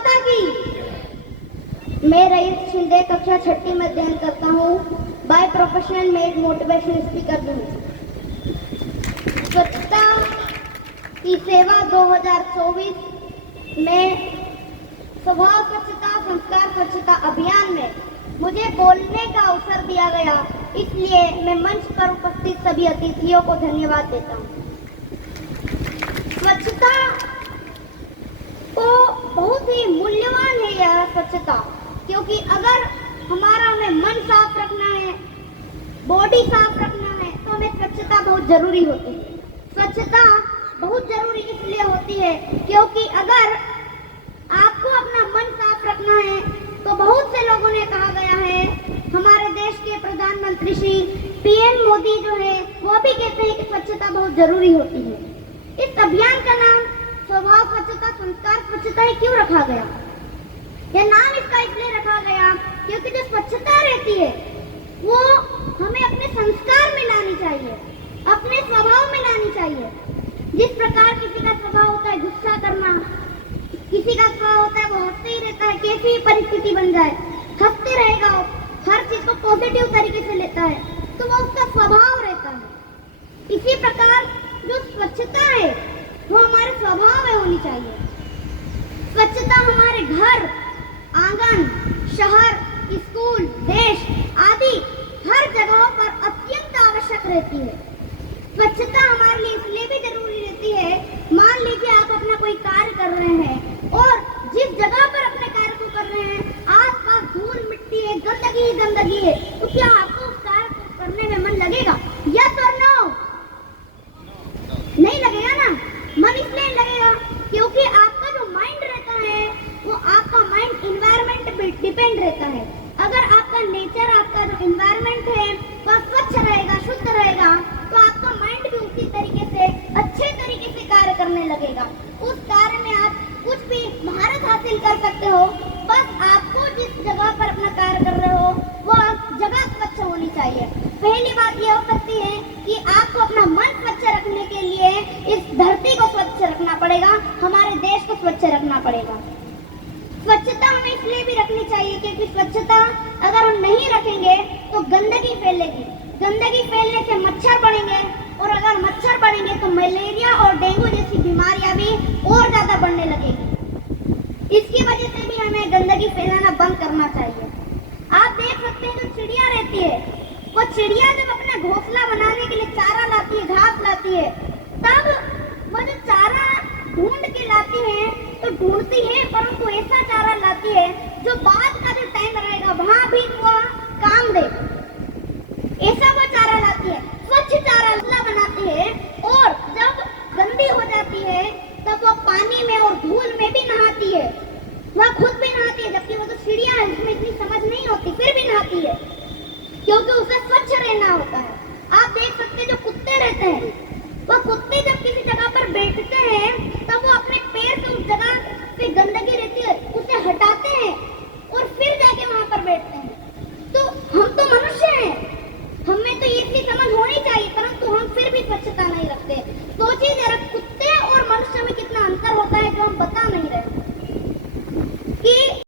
माता की। मैं रईस शिंदे कक्षा 6 में अध्ययन करता हूँ। बाय प्रोफेशन मैं एक मोटिवेशनल स्पीकर हूँ। स्वच्छता की सेवा 2024 में स्वभाव स्वच्छता संस्कार स्वच्छता अभियान में मुझे बोलने का अवसर दिया गया, इसलिए मैं मंच पर उपस्थित सभी अतिथियों को धन्यवाद देता हूँ। स्वच्छता तो बहुत ही मूल्यवान है यह स्वच्छता, क्योंकि अगर हमारा हमें मन साफ रखना है, बॉडी साफ रखना है, तो हमें स्वच्छता बहुत जरूरी होती है। स्वच्छता बहुत जरूरी इसलिए होती है क्योंकि अगर आपको अपना मन साफ रखना है, तो बहुत से लोगों ने कहा गया है, हमारे देश के प्रधानमंत्री श्री पीएम मोदी जो है वो भी कहते हैं कि स्वच्छता बहुत जरूरी होती है। इस अभियान का नाम स्वभाव स्वच्छता संस्कार स्वच्छता ही क्यों रखा गया? यह नाम इसका इसलिए रखा गया क्योंकि जो स्वच्छता रहती है वो हमें अपने संस्कार में लानी चाहिए, अपने स्वभाव में लानी चाहिए। जिस प्रकार किसी का स्वभाव होता है गुस्सा करना, किसी का स्वभाव होता है वो हंसते ही रहता है, कैसी भी परिस्थिति बन जाए हंसते रहेगा, हर चीज को पॉजिटिव तरीके से लेता है, तो वो उसका स्वभाव रहता है। इसी प्रकार जो स्वच्छता है वो हमारे स्वभाव में होनी चाहिए। स्वच्छता हमारे घर, आंगन, शहर, स्कूल, देश आदि हर जगहों पर अत्यंत आवश्यक रहती है। स्वच्छता हमारे लिए इसलिए भी जरूरी रहती है, मान लीजिए आप अपना कोई कार्य कर रहे हैं और जिस जगह पर अपने कार्य को कर रहे हैं आसपास धूल मिट्टी है, गंदगी ही गंदगी है, तो क्या आपको उस कार्य को करने में मन लगेगा? यस और नो? नहीं लगेगा ना। मन इसलिए लगेगा क्योंकि आपका जो माइंड रहता है वो आपका माइंड इन्वायरमेंट पे डिपेंड रहता है। अगर आपका नेचर, आपका जो इन्वायरमेंट है वह स्वच्छ रहेगा, शुद्ध रहेगा, तो आपका माइंड भी उसी तरीके से अच्छे तरीके से कार्य करने लगेगा। उस कार्य में आप कुछ भी महारत हासिल कर सकते हो। बस आपको जिस जगह पर अपना कार्य कर रहे हो वह जगह स्वच्छ होनी चाहिए। पहली बात यह हो सकती है कि आपको अपना मन स्वच्छ रखने के लिए इस धरती को स्वच्छ रखना पड़ेगा, हमारे देश को स्वच्छ रखना पड़ेगा। स्वच्छता हमें इसलिए भी रखनी चाहिए क्योंकि स्वच्छता अगर हम नहीं रखेंगे तो गंदगी फैलेगी, गंदगी फैलने से मच्छर बढ़ेंगे और अगर मच्छर बढ़ेंगे तो मलेरिया और डेंगू जैसी बीमारियां भी और ज्यादा बढ़ने लगेगी। इसकी वजह से भी हमें गंदगी फैलाना बंद करना चाहिए। आप देख सकते हैं जो चिड़िया रहती है, वो चिड़िया जब अपना घोंसला बनाने के लिए चारा लाती है, घास लाती है, तब वो जो चारा ढूंढ के लाती है तो ढूंढती है परंतु ऐसा चारा लाती है जो बाद का जो टाइम रहेगा वहां भी वो काम दे, ऐसा वो चारा लाती है। स्वच्छ चारा बनाती है और जब गंदी हो जाती है तब वो पानी में और धूल में भी नहाती है, वह खुद भी नहाती है, जबकि वो तो चिड़िया है उसमें इतनी समझ नहीं होती फिर भी नहाती है क्योंकि उसे स्वच्छ रहना होता है। आप देख सकते हैं जो कुत्ते रहते हैं, वो कुत्ते जब किसी जगह पर बैठते हैं तब वो अपने पैर से उस जगह पे गंदगी रहती है उसे हटाते हैं